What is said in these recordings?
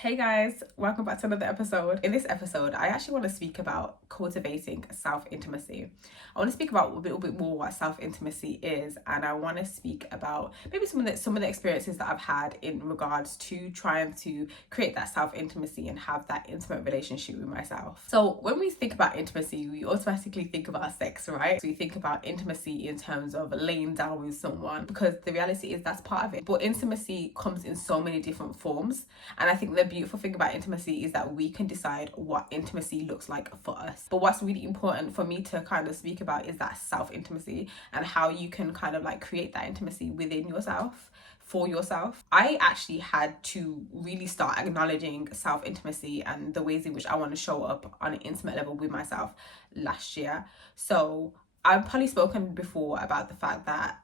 Hey guys, welcome back to another episode. In this episode, I actually want to speak about cultivating self-intimacy. I want to speak about a little bit more what self-intimacy is, and I want to speak about maybe some of the experiences that I've had in regards to trying to create that self-intimacy and have that intimate relationship with myself. So when we think about intimacy, we automatically think about sex, right? So we think about intimacy in terms of laying down with someone, because the reality is that's part of it. But intimacy comes in so many different forms, and I think the beautiful thing about intimacy is that we can decide what intimacy looks like for us. But what's really important for me to kind of speak about is that self-intimacy and how you can kind of like create that intimacy within yourself, for yourself. I actually had to really start acknowledging self-intimacy and the ways in which I want to show up on an intimate level with myself last year. So I've probably spoken before about the fact that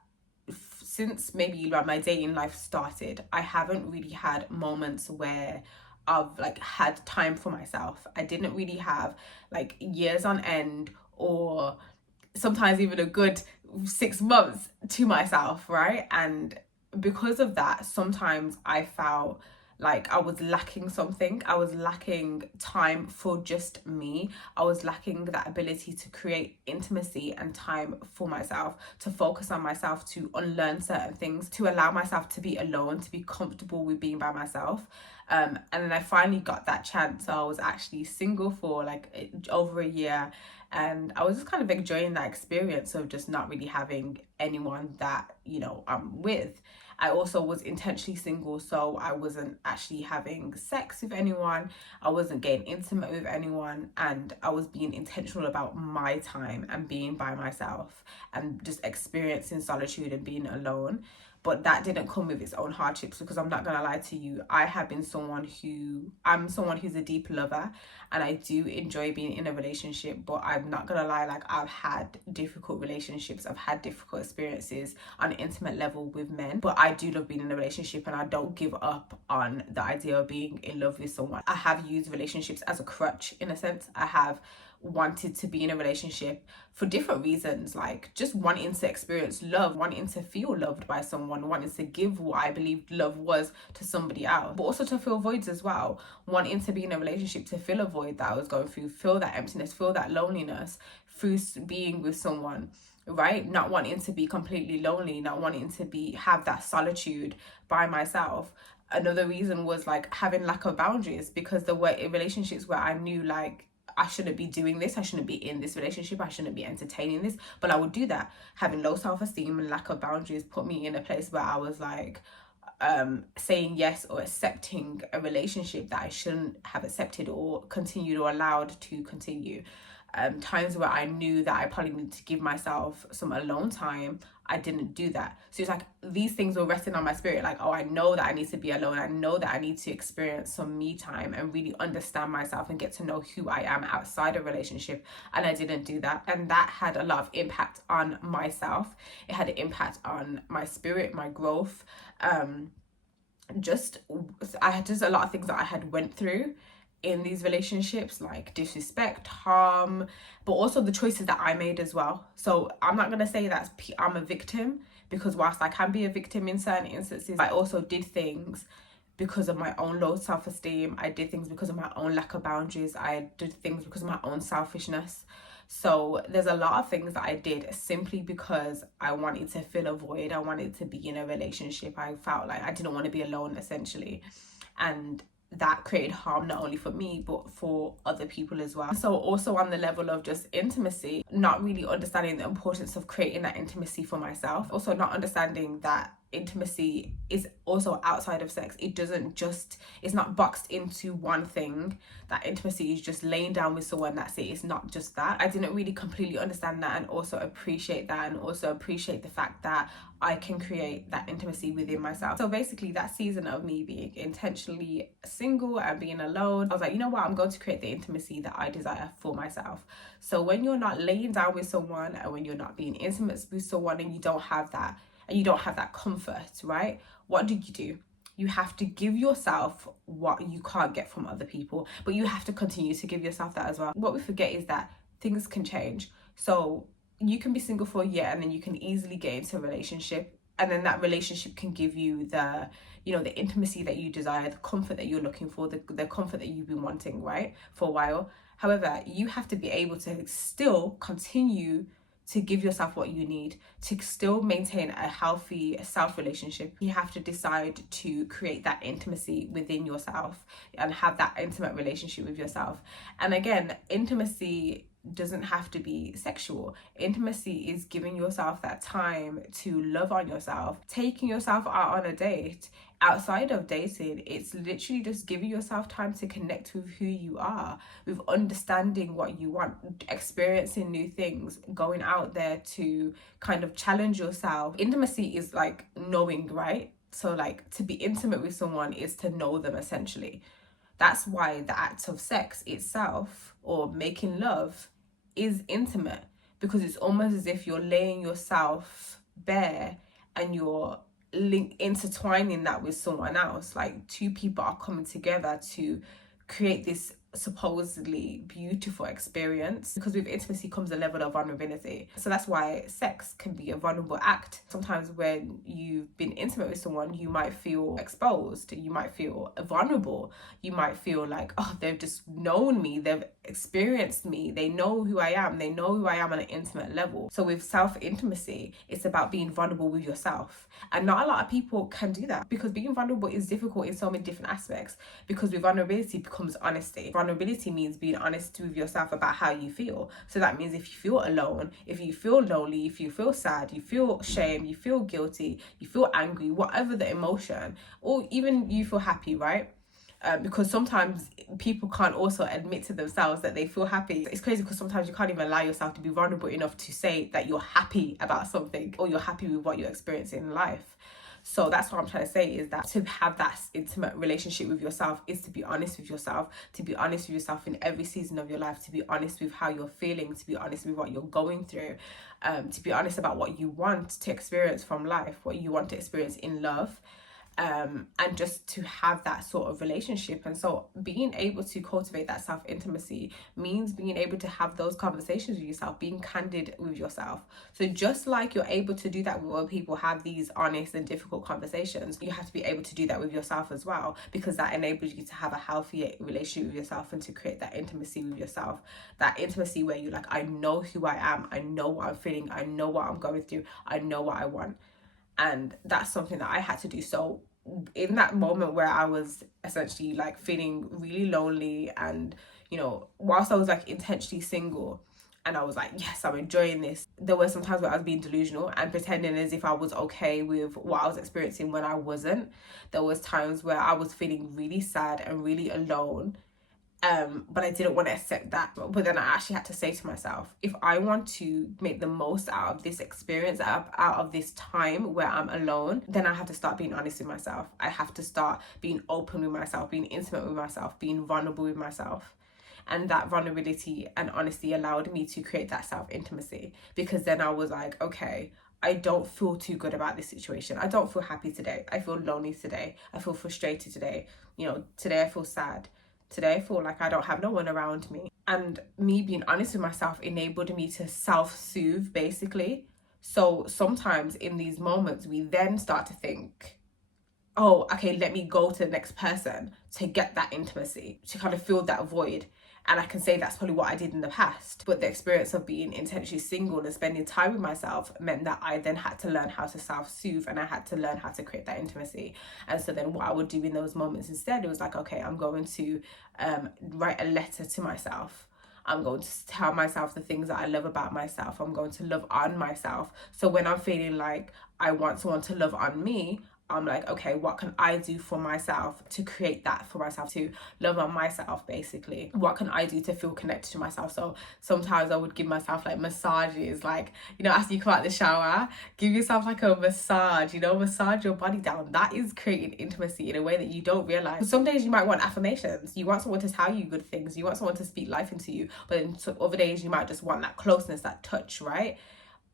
since maybe like my dating life started, I haven't really had moments where I've like had time for myself. I didn't really have like years on end, or sometimes even a good 6 months to myself, right? And because of that, sometimes I felt like I was lacking something. I was lacking time for just me. I was lacking that ability to create intimacy and time for myself, to focus on myself, to unlearn certain things, to allow myself to be alone, to be comfortable with being by myself. And then I finally got that chance. So I was actually single for like over a year, and I was just kind of enjoying that experience of just not really having anyone that, I'm with. I also was intentionally single, so I wasn't actually having sex with anyone, I wasn't getting intimate with anyone, and I was being intentional about my time and being by myself and just experiencing solitude and being alone. But that didn't come with its own hardships, because I'm not gonna lie to you, I'm someone who's a deep lover, and I do enjoy being in a relationship. But I'm not gonna lie, like, I've had difficult relationships, I've had difficult experiences on an intimate level with men, but I do love being in a relationship, and I don't give up on the idea of being in love with someone. I have used relationships as a crutch, in a sense. I have wanted to be in a relationship for different reasons, like just wanting to experience love, wanting to feel loved by someone, wanting to give what I believed love was to somebody else, but also to fill voids as well, wanting to be in a relationship to fill a void that I was going through, fill that emptiness, fill that loneliness through being with someone, right? Not wanting to be completely lonely, not wanting to have that solitude by myself. Another reason was like having lack of boundaries, because there were relationships where I knew like I shouldn't be doing this, I shouldn't be in this relationship, I shouldn't be entertaining this, but I would do that. Having low self-esteem and lack of boundaries put me in a place where I was like saying yes or accepting a relationship that I shouldn't have accepted or continued or allowed to continue. Times where I knew that I probably needed to give myself some alone time, I didn't do that. So it's like these things were resting on my spirit, like, oh, I know that I need to be alone, I know that I need to experience some me time and really understand myself and get to know who I am outside a relationship, and I didn't do that. And that had a lot of impact on myself. It had an impact on my spirit, my growth. I had just a lot of things that I had went through in these relationships, like disrespect, harm, but also the choices that I made as well. So I'm not gonna say that I'm a victim, because whilst I can be a victim in certain instances, I also did things because of my own low self-esteem. I did things because of my own lack of boundaries. I did things because of my own selfishness. So there's a lot of things that I did simply because I wanted to fill a void. I wanted to be in a relationship. I felt like I didn't want to be alone, essentially. And that created harm not only for me but for other people as well. So also on the level of just intimacy, not really understanding the importance of creating that intimacy for myself, also not understanding that intimacy is also outside of sex. It's not boxed into one thing, that intimacy is just laying down with someone, that's it. It's not just that. I didn't really completely understand that, and also appreciate that, and also appreciate the fact that I can create that intimacy within myself. So basically that season of me being intentionally single and being alone, I was like, you know what, I'm going to create the intimacy that I desire for myself. So when you're not laying down with someone, and when you're not being intimate with someone, and you don't have that comfort, right? What do? You have to give yourself what you can't get from other people, but you have to continue to give yourself that as well. What we forget is that things can change. So you can be single for a year, and then you can easily get into a relationship And then that relationship can give you the, the intimacy that you desire, the comfort that you're looking for, the comfort that you've been wanting, right, for a while. However, you have to be able to still continue to give yourself what you need to still maintain a healthy self relationship. You have to decide to create that intimacy within yourself and have that intimate relationship with yourself. And again, intimacy doesn't have to be sexual. Intimacy is giving yourself that time to love on yourself, taking yourself out on a date. Outside of dating, it's literally just giving yourself time to connect with who you are, with understanding what you want, experiencing new things, going out there to kind of challenge yourself. Intimacy is like knowing, right? So like to be intimate with someone is to know them essentially. That's why the act of sex itself or making love is intimate, because it's almost as if you're laying yourself bare and you're intertwining that with someone else. Like two people are coming together to create this supposedly beautiful experience, because with intimacy comes a level of vulnerability. So that's why sex can be a vulnerable act. Sometimes when you've been intimate with someone, you might feel exposed, you might feel vulnerable, you might feel like, oh, they've just known me, they've experienced me, they know who I am, they know who I am on an intimate level. So with self-intimacy, it's about being vulnerable with yourself. And not a lot of people can do that, because being vulnerable is difficult in so many different aspects, because with vulnerability becomes honesty. Vulnerability means being honest with yourself about how you feel. So that means if you feel alone, if you feel lonely, if you feel sad, you feel shame, you feel guilty, you feel angry, whatever the emotion, or even you feel happy, right? Because sometimes people can't also admit to themselves that they feel happy. It's crazy because sometimes you can't even allow yourself to be vulnerable enough to say that you're happy about something or you're happy with what you're experiencing in life. So that's what I'm trying to say, is that to have that intimate relationship with yourself is to be honest with yourself, to be honest with yourself in every season of your life, to be honest with how you're feeling, to be honest with what you're going through, to be honest about what you want to experience from life, what you want to experience in love. And just to have that sort of relationship. And so being able to cultivate that self-intimacy means being able to have those conversations with yourself, being candid with yourself. So just like you're able to do that with other people, have these honest and difficult conversations, you have to be able to do that with yourself as well, because that enables you to have a healthy relationship with yourself and to create that intimacy with yourself. That intimacy where you're like, I know who I am, I know what I'm feeling, I know what I'm going through, I know what I want. And that's something that I had to do. So in that moment where I was essentially like feeling really lonely, and whilst I was like intentionally single and I was like, yes, I'm enjoying this, there were some times where I was being delusional and pretending as if I was okay with what I was experiencing when I wasn't. There was times where I was feeling really sad and really alone, but I didn't want to accept that. But then I actually had to say to myself, if I want to make the most out of this experience, out of this time where I'm alone, then I have to start being honest with myself. I have to start being open with myself, being intimate with myself, being vulnerable with myself. And that vulnerability and honesty allowed me to create that self-intimacy, because then I was like, okay, I don't feel too good about this situation. I don't feel happy today. I feel lonely today. I feel frustrated today. Today I feel sad. Today I feel like I don't have no one around me. And me being honest with myself enabled me to self-soothe, basically. So sometimes in these moments, we then start to think, oh, okay, let me go to the next person to get that intimacy, to kind of fill that void. And I can say that's probably what I did in the past. But the experience of being intentionally single and spending time with myself meant that I then had to learn how to self-soothe, and I had to learn how to create that intimacy. And so then what I would do in those moments instead, it was like, okay, I'm going to write a letter to myself. I'm going to tell myself the things that I love about myself. I'm going to love on myself. So when I'm feeling like I want someone to love on me, I'm like, okay, what can I do for myself to create that for myself, to love on myself, basically? What can I do to feel connected to myself? So sometimes I would give myself like massages, like, after you come out the shower, give yourself like a massage, massage your body down. That is creating intimacy in a way that you don't realize. Some days you might want affirmations. You want someone to tell you good things. You want someone to speak life into you. But then some other days you might just want that closeness, that touch, right?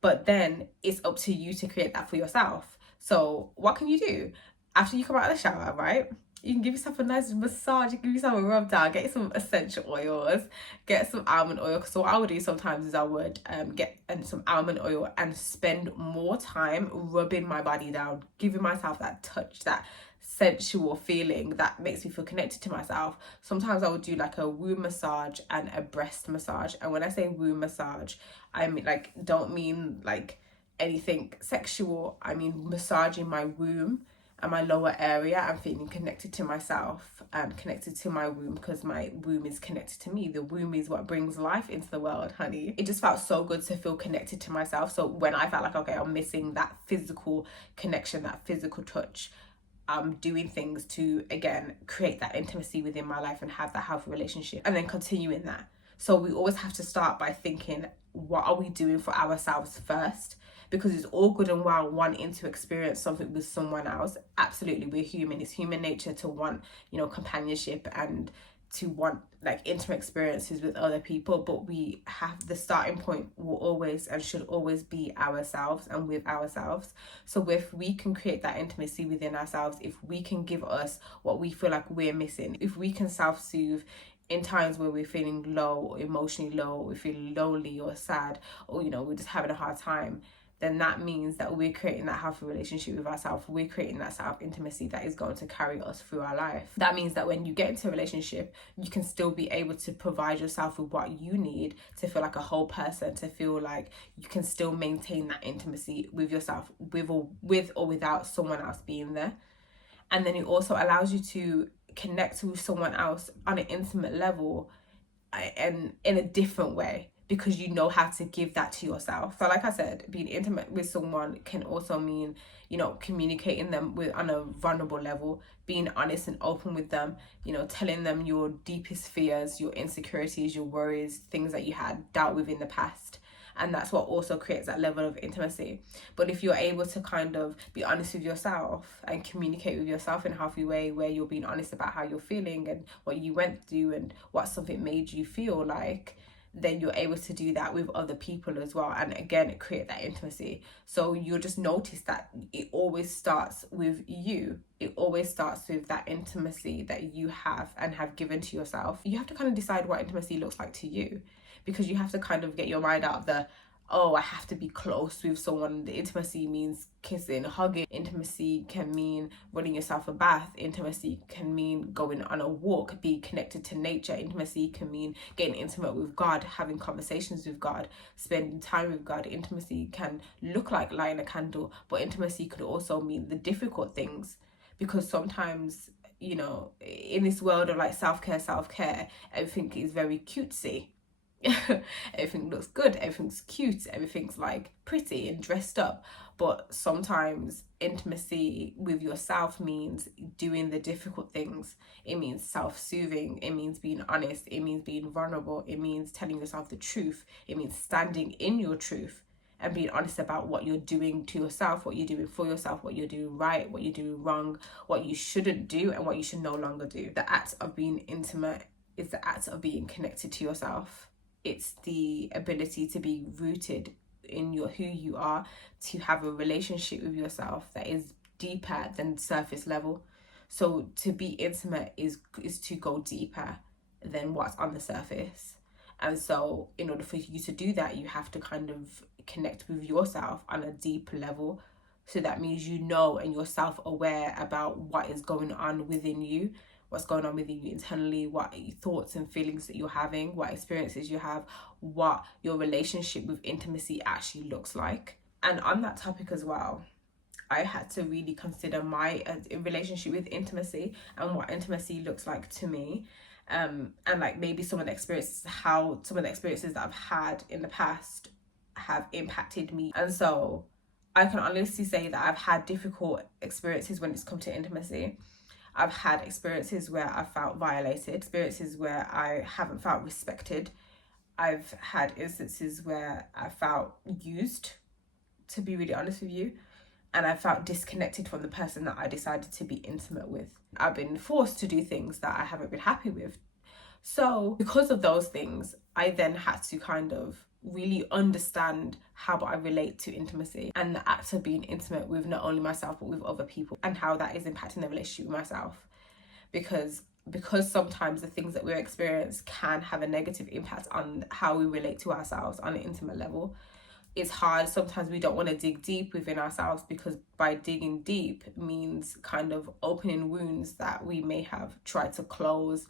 But then it's up to you to create that for yourself. So what can you do? After you come out of the shower, right? You can give yourself a nice massage, you can give yourself a rub down, get some essential oils, get some almond oil. So what I would do sometimes is I would get some almond oil and spend more time rubbing my body down, giving myself that touch, that sensual feeling that makes me feel connected to myself. Sometimes I would do like a womb massage and a breast massage. And when I say womb massage, I mean, like, don't mean like anything sexual. I mean massaging my womb and my lower area and feeling connected to myself and connected to my womb, because my womb is connected to me. The womb is what brings life into the world, honey. It just felt so good to feel connected to myself. So when I felt like, okay, I'm missing that physical connection, that physical touch, I'm doing things to, again, create that intimacy within my life and have that healthy relationship, and then continuing that. So we always have to start by thinking, what are we doing for ourselves first? Because it's all good and well wanting to experience something with someone else. Absolutely, we're human. It's human nature to want, companionship and to want like intimate experiences with other people, but we have, the starting point will always and should always be ourselves and with ourselves. So if we can create that intimacy within ourselves, if we can give us what we feel like we're missing, if we can self-soothe in times where we're feeling low or emotionally low, or we're feeling lonely or sad, or we're just having a hard time, then that means that we're creating that healthy relationship with ourselves. We're creating that self-intimacy that is going to carry us through our life. That means that when you get into a relationship, you can still be able to provide yourself with what you need to feel like a whole person, to feel like you can still maintain that intimacy with yourself, with or without someone else being there. And then it also allows you to connect with someone else on an intimate level and in a different way, because you know how to give that to yourself. So like I said, being intimate with someone can also mean, communicating them with on a vulnerable level, being honest and open with them, telling them your deepest fears, your insecurities, your worries, things that you had dealt with in the past. And that's what also creates that level of intimacy. But if you're able to kind of be honest with yourself and communicate with yourself in a healthy way, where you're being honest about how you're feeling and what you went through and what something made you feel like, then you're able to do that with other people as well. And again, it creates that intimacy. So you'll just notice that it always starts with you. It always starts with that intimacy that you have and have given to yourself. You have to kind of decide what intimacy looks like to you, because you have to kind of get your mind out of the, oh, I have to be close with someone. The intimacy means kissing, hugging. Intimacy can mean running yourself a bath. Intimacy can mean going on a walk, be connected to nature. Intimacy can mean getting intimate with God, having conversations with God, spending time with God. Intimacy can look like lighting a candle, but intimacy could also mean the difficult things, because sometimes, in this world of like self-care, everything is very cutesy. Everything looks good, everything's cute, everything's like pretty and dressed up. But sometimes intimacy with yourself means doing the difficult things. It means self-soothing, it means being honest, it means being vulnerable, it means telling yourself the truth, it means standing in your truth and being honest about what you're doing to yourself, what you're doing for yourself, what you're doing right, what you're doing wrong, what you shouldn't do and what you should no longer do. The act of being intimate is the act of being connected to yourself. It's the ability to be rooted in who you are, to have a relationship with yourself that is deeper than surface level. So to be intimate is to go deeper than what's on the surface. And so in order for you to do that, you have to kind of connect with yourself on a deep level. So that means and you're self-aware about what is going on within you, what's going on within you internally, what thoughts and feelings that you're having, what experiences you have, what your relationship with intimacy actually looks like. And on that topic as well, I had to really consider my relationship with intimacy and what intimacy looks like to me. And like maybe some of the experiences that I've had in the past have impacted me. And so I can honestly say that I've had difficult experiences when it's come to intimacy. I've had experiences where I felt violated, experiences where I haven't felt respected. I've had instances where I felt used, to be really honest with you, and I felt disconnected from the person that I decided to be intimate with. I've been forced to do things that I haven't been happy with. So because of those things, I then had to kind of really understand how I relate to intimacy and the act of being intimate with not only myself but with other people, and how that is impacting the relationship with myself. because sometimes the things that we experience can have a negative impact on how we relate to ourselves on an intimate level. It's hard. Sometimes we don't want to dig deep within ourselves, because by digging deep means kind of opening wounds that we may have tried to close,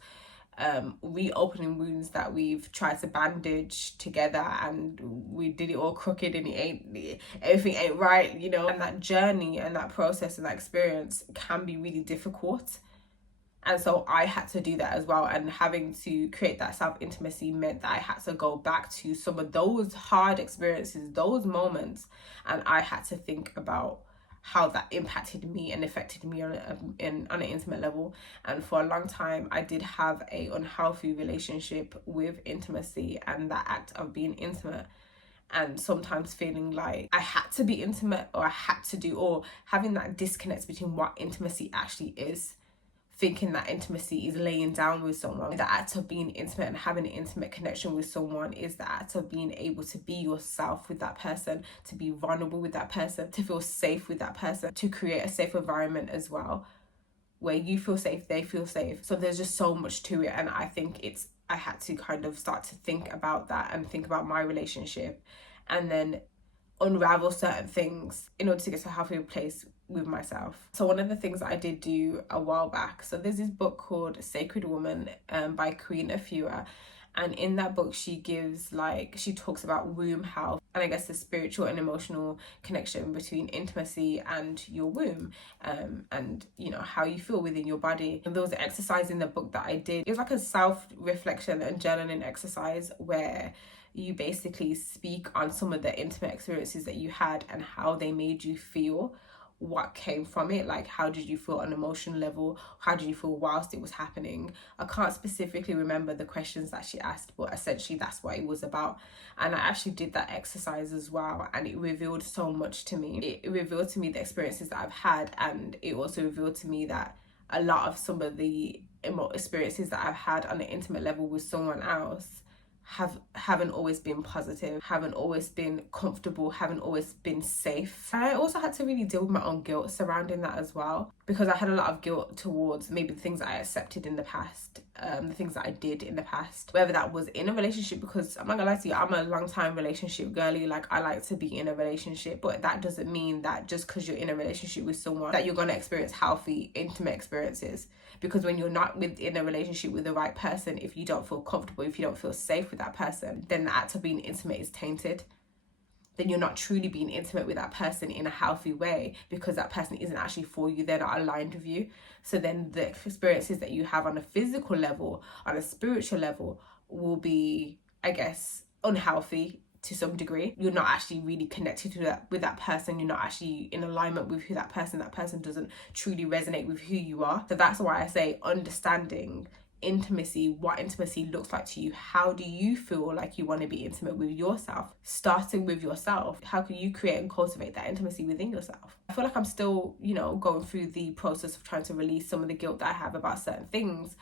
reopening wounds that we've tried to bandage together, and we did it all crooked and everything ain't right, you know. And that journey and that process and that experience can be really difficult. And so I had to do that as well. And having to create that self-intimacy meant that I had to go back to some of those hard experiences, those moments, and I had to think about how that impacted me and affected me on an intimate level. And for a long time, I did have a unhealthy relationship with intimacy and that act of being intimate. And sometimes feeling like I had to be intimate, or I had to do, or having that disconnect between what intimacy actually is. Thinking that intimacy is laying down with someone. The act of being intimate and having an intimate connection with someone is the act of being able to be yourself with that person, to be vulnerable with that person, to feel safe with that person, to create a safe environment as well, where you feel safe, they feel safe. So there's just so much to it. And I think I had to kind of start to think about that and think about my relationship, and then unravel certain things in order to get to a healthier place with myself. So one of the things that I did do a while back, so there's this book called Sacred Woman by Queen Afua, and in that book she talks about womb health, and I guess the spiritual and emotional connection between intimacy and your womb, and you know how you feel within your body. And there was an exercise in the book that I did. It was like a self-reflection and journaling exercise where you basically speak on some of the intimate experiences that you had and how they made you feel, what came from it, like how did you feel on an emotional level, how did you feel whilst it was happening. I can't specifically remember the questions that she asked, but essentially that's what it was about. And I actually did that exercise as well, and it revealed so much to me. It revealed to me the experiences that I've had, and it also revealed to me that a lot of some of the experiences that I've had on an intimate level with someone else haven't always been positive, haven't always been comfortable, haven't always been safe. And I also had to really deal with my own guilt surrounding that as well, because I had a lot of guilt towards maybe the things that I accepted in the past, the things that I did in the past, whether that was in a relationship, because I'm not gonna lie to you, I'm a long time relationship girly. Like, I like to be in a relationship, but that doesn't mean that just because you're in a relationship with someone that you're gonna experience healthy intimate experiences. Because when you're not in a relationship with the right person, if you don't feel comfortable, if you don't feel safe with that person, then the act of being intimate is tainted. Then you're not truly being intimate with that person in a healthy way, because that person isn't actually for you, they're not aligned with you. So then the experiences that you have on a physical level, on a spiritual level, will be, I guess, unhealthy to some degree. You're not actually really connected with that person. You're not actually in alignment with who that person doesn't truly resonate with who you are. So that's why I say understanding intimacy, what intimacy looks like to you. How do you feel like you want to be intimate with yourself? Starting with yourself, how can you create and cultivate that intimacy within yourself? I feel like I'm still, going through the process of trying to release some of the guilt that I have about certain things,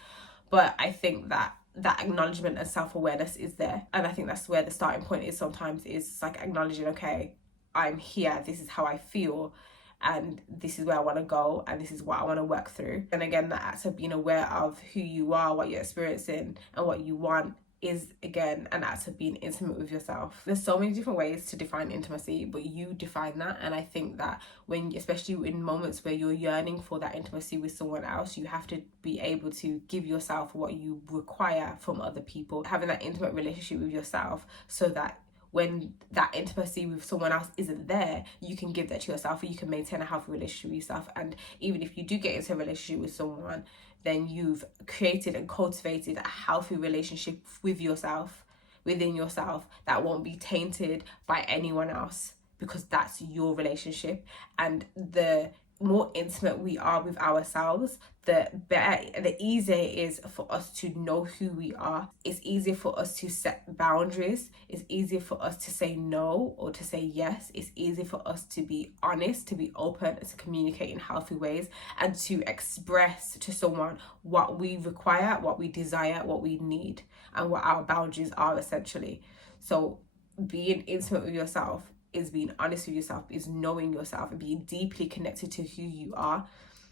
but I think that acknowledgement and self-awareness is there, and I think that's where the starting point is. Sometimes is like acknowledging, okay, I'm here, this is how I feel, and this is where I want to go, and this is what I want to work through. And again, that act of being aware of who you are, what you're experiencing, and what you want is, again, an act of being intimate with yourself. There's so many different ways to define intimacy, but you define that. And I think that when, especially in moments where you're yearning for that intimacy with someone else, you have to be able to give yourself what you require from other people, having that intimate relationship with yourself, so that when that intimacy with someone else isn't there, you can give that to yourself, or you can maintain a healthy relationship with yourself. And even if you do get into a relationship with someone, then you've created and cultivated a healthy relationship with yourself, within yourself, that won't be tainted by anyone else, because that's your relationship. And the more intimate we are with ourselves, the better, the easier it is for us to know who we are. It's easier for us to set boundaries. It's easier for us to say no or to say yes. It's easier for us to be honest, to be open, to communicate in healthy ways, and to express to someone what we require, what we desire, what we need, and what our boundaries are, essentially. So being intimate with yourself is being honest with yourself, is knowing yourself, and being deeply connected to who you are.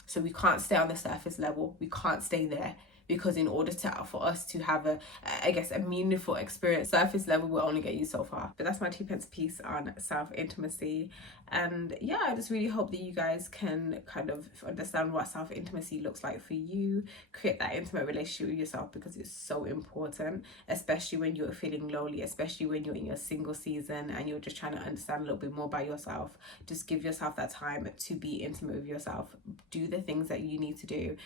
So we can't stay on the surface level. We can't stay there, because in order for us to have a meaningful experience, surface level will only get you so far. But that's my 2 pence piece on self-intimacy. And yeah, I just really hope that you guys can kind of understand what self-intimacy looks like for you, create that intimate relationship with yourself, because it's so important, especially when you're feeling lonely, especially when you're in your single season and you're just trying to understand a little bit more about yourself. Just give yourself that time to be intimate with yourself. Do the things that you need to do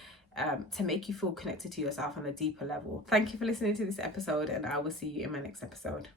to make you feel connected to yourself on a deeper level. Thank you for listening to this episode, and I will see you in my next episode.